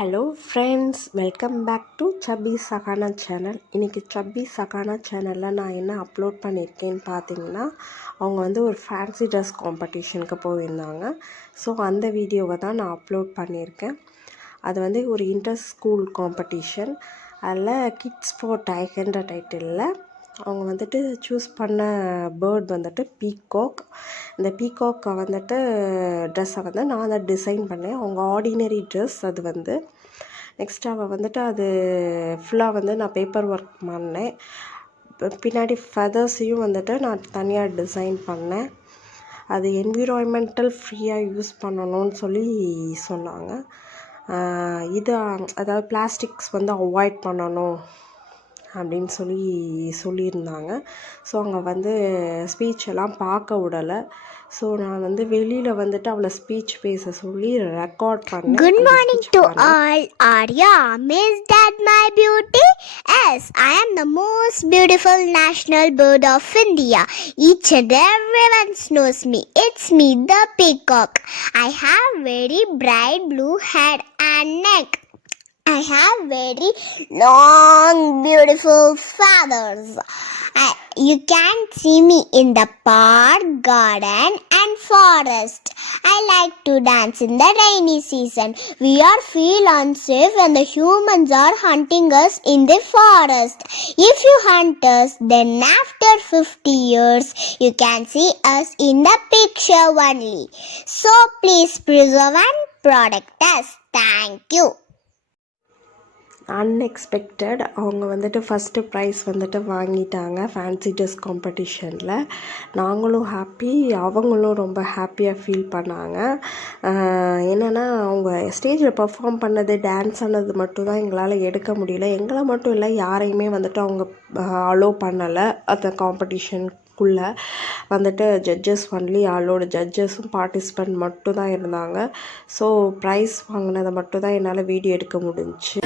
Hello friends, welcome back to சப்பி Sahana channel. இன்றைக்கி சப்பி சகானா சேனலில் நான் என்ன அப்லோட் பண்ணியிருக்கேன்னு பார்த்தீங்கன்னா, அவங்க ஒரு ஃபேன்சி ட்ரெஸ் காம்படிஷனுக்கு போயிருந்தாங்க. ஸோ அந்த வீடியோவை தான் நான் அப்லோட் பண்ணியிருக்கேன். அது ஒரு இன்டர் ஸ்கூல் காம்படிஷன். அதில் கிட்ஸ் ஃபார் டைகர்ன்ற டைட்டிலில் அவங்க சூஸ் பண்ண பேர்ட் பீகாக். இந்த பீகாக்கை ட்ரெஸ்ஸை நான் அதை டிசைன் பண்ணேன். அவங்க ஆர்டினரி ட்ரெஸ் அது நெக்ஸ்ட் அவள் அது ஃபுல்லாக நான் பேப்பர் ஒர்க் பண்ணேன். பின்னாடி ஃபெதர்ஸையும் நான் தனியாக டிசைன் பண்ணேன். அது என்விரான்மெண்டல் ஃப்ரீயாக யூஸ் பண்ணணும்னு சொல்லி சொன்னாங்க. அதாவது பிளாஸ்டிக்ஸ் அவாய்ட் பண்ணணும் அப்படின்னு சொல்லியிருந்தாங்க. ஸோ அங்கே ஸ்பீச் எல்லாம் பார்க்க விடலை. ஸோ நான் வெளியில் அவளை ஸ்பீச் பேச சொல்லி ரெக்கார்ட் பண்ணேன். Good morning to all. Are you amazed at my beauty? Yes, I am the most beautiful national bird of India. Each and everyone knows me. It's me, the peacock. I have very bright blue head and neck. I have very long, beautiful feathers. You can see me in the park, garden and forest. I like to dance in the rainy season. We are feel unsafe when the humans are hunting us in the forest. If you hunt us, then after 50 years, you can see us in the picture only. So please preserve and protect us. Thank you. Unexpected அவங்க first prize வாங்கிட்டாங்க fancy dress காம்படிஷனில். நாங்களும் happy, அவங்களும் ரொம்ப ஹாப்பியாக feel பண்ணாங்க. என்னென்னா அவங்க ஸ்டேஜில் பர்ஃபார்ம் பண்ணது, டான்ஸ் ஆனது மட்டும் தான் எங்களால் எடுக்க முடியல. எங்களை மட்டும் இல்லை, யாரையுமே அவங்க அலோவ் பண்ணலை அந்த காம்படிஷனுக்குள்ளே. ஜட்ஜஸ் ஒன்லி ஆளோட ஜட்ஜஸும் பார்ட்டிசிபெண்ட் மட்டும் தான் இருந்தாங்க. ஸோ ப்ரைஸ் வாங்கினதை மட்டும் தான் என்னால் வீடியோ எடுக்க முடிஞ்சுச்சு.